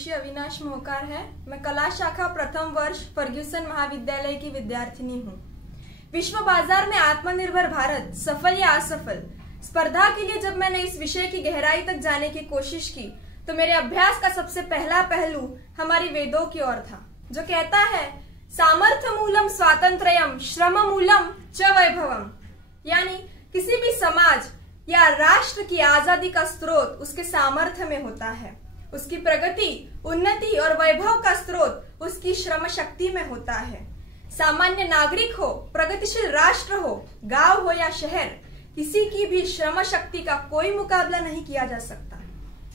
विषय अविनाश मोहकार है। मैं कला शाखा प्रथम वर्ष फर्ग्यूसन महाविद्यालय की विद्यार्थिनी हूँ। विश्व बाजार में आत्मनिर्भर भारत सफल या असफल, स्पर्धा के लिए जब मैंने इस विषय की गहराई तक जाने की कोशिश की तो मेरे अभ्यास का सबसे पहला पहलू हमारी वेदों की ओर था, जो कहता है सामर्थ्य मूलम स्वातंत्रयम श्रम मूलम च वैभवम। यानी किसी भी समाज या राष्ट्र की आजादी का स्रोत उसके सामर्थ्य में होता है, उसकी प्रगति, उन्नति और वैभव का स्रोत उसकी श्रम शक्ति में होता है। सामान्य नागरिक हो, प्रगतिशील राष्ट्र हो, गांव हो या शहर, किसी की भी श्रम शक्ति का कोई मुकाबला नहीं किया जा सकता।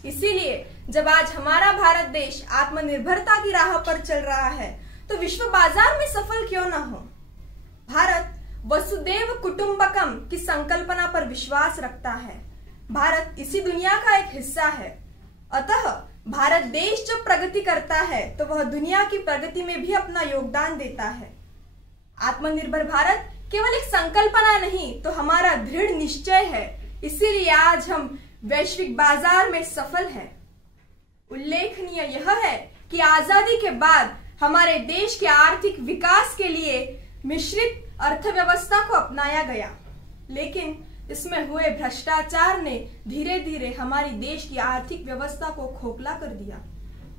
इसीलिए जब आज हमारा भारत देश आत्मनिर्भरता की राह पर चल रहा है तो विश्व बाजार में सफल क्यों न हो। भारत वसुदेव कुटुंबकम की संकल्पना पर विश्वास रखता है। भारत इसी दुनिया का एक हिस्सा है। अतः भारत देश जब प्रगति करता है तो वह दुनिया की प्रगति में भी अपना योगदान देता है। आत्मनिर्भर भारत केवल एक संकल्पना नहीं तो हमारा दृढ़ निश्चय है। इसीलिए आज हम वैश्विक बाजार में सफल हैं। उल्लेखनीय यह है कि आजादी के बाद हमारे देश के आर्थिक विकास के लिए मिश्रित अर्थव्यवस्था को अपनाया गया, लेकिन इसमें हुए भ्रष्टाचार ने धीरे धीरे हमारी देश की आर्थिक व्यवस्था को खोखला कर दिया।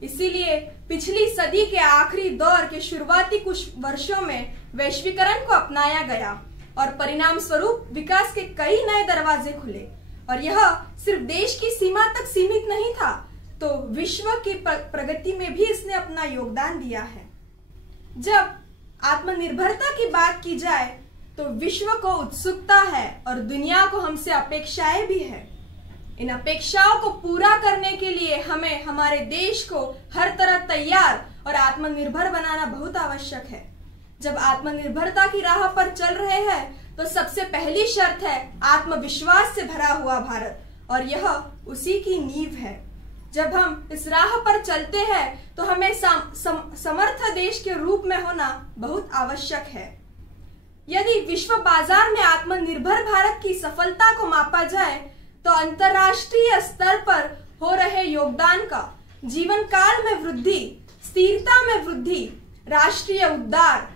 इसीलिए पिछली सदी के आखिरी दौर के शुरुआती कुछ वर्षों में वैश्वीकरण को अपनाया गया और परिणाम स्वरूप विकास के कई नए दरवाजे खुले। और यह सिर्फ देश की सीमा तक सीमित नहीं था, तो विश्व की प्रगति में भी इसने अपना योगदान दिया है। जब आत्मनिर्भरता की बात की जाए तो विश्व को उत्सुकता है और दुनिया को हमसे अपेक्षाएं भी है। इन अपेक्षाओं को पूरा करने के लिए हमें हमारे देश को हर तरह तैयार और आत्मनिर्भर बनाना बहुत आवश्यक है। जब आत्मनिर्भरता की राह पर चल रहे हैं तो सबसे पहली शर्त है आत्मविश्वास से भरा हुआ भारत, और यह उसी की नींव है। जब हम इस राह पर चलते हैं तो हमें समर्थ देश के रूप में होना बहुत आवश्यक है। यदि विश्व बाजार में आत्मनिर्भर भारत की सफलता को मापा जाए तो अंतर्राष्ट्रीय स्तर पर हो रहे योगदान का, जीवन काल में वृद्धि, स्थिरता में वृद्धि, राष्ट्रीय उद्धार,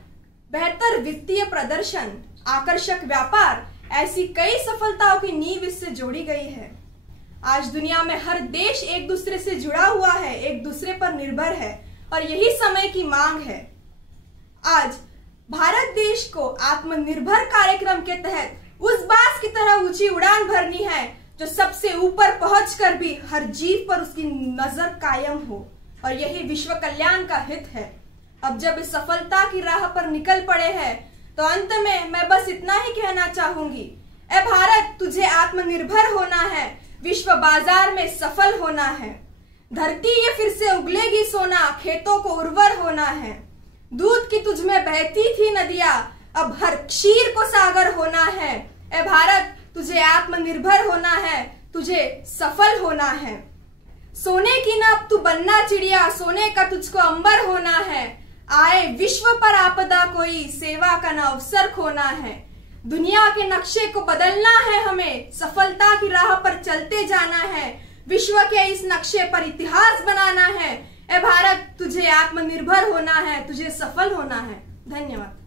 बेहतर वित्तीय प्रदर्शन, आकर्षक व्यापार, ऐसी कई सफलताओं की नींव इससे जोड़ी गई है। आज दुनिया में हर देश एक दूसरे से जुड़ा हुआ है, एक दूसरे पर निर्भर है, और यही समय की मांग है। आज भारत देश को आत्मनिर्भर कार्यक्रम के तहत उस बाज की तरह ऊंची उड़ान भरनी है जो सबसे ऊपर पहुंचकर भी हर जीव पर उसकी नजर कायम हो, और यही विश्व कल्याण का हित है। अब जब इस सफलता की राह पर निकल पड़े हैं तो अंत में मैं बस इतना ही कहना चाहूंगी, ए भारत, तुझे आत्मनिर्भर होना है, विश्व बाजार में सफल होना है। धरती ये फिर से उगलेगी सोना, खेतों को उर्वर होना है। दूध की तुझ में बहती थी नदियां, अब हर क्षीर को सागर होना है। ए भारत, तुझे आत्मनिर्भर होना है, तुझे सफल होना है। सोने की न अब तू बनना चिड़िया, सोने का तुझको अंबर होना है। आए विश्व पर आपदा कोई, सेवा का न अवसर खोना है। दुनिया के नक्शे को बदलना है हमें, सफलता की राह पर चलते जाना है। विश्व के इस नक्शे पर इतिहास बनाना है। ए भारत, तुझे आत्मनिर्भर होना है, तुझे सफल होना है। धन्यवाद।